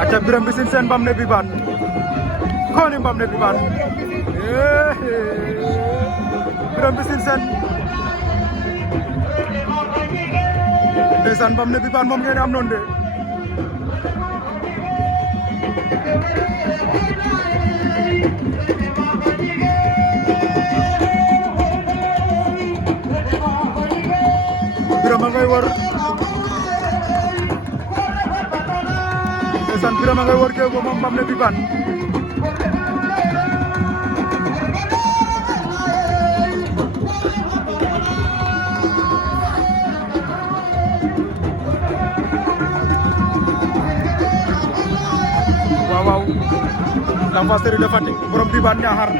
aca Birame Mbissine Sene Mbam ne Bibane koni Mbam ne Bibane Birame Mbissine Sene ndeysaan Mbam ne Bibane moom ngeen am noonu de Birame ngay wër ndeysaan Birame ngay wër géew moom Mbam ne Bibane waaw l'Enfant Chéri de Fatick borom Bibane Niakhar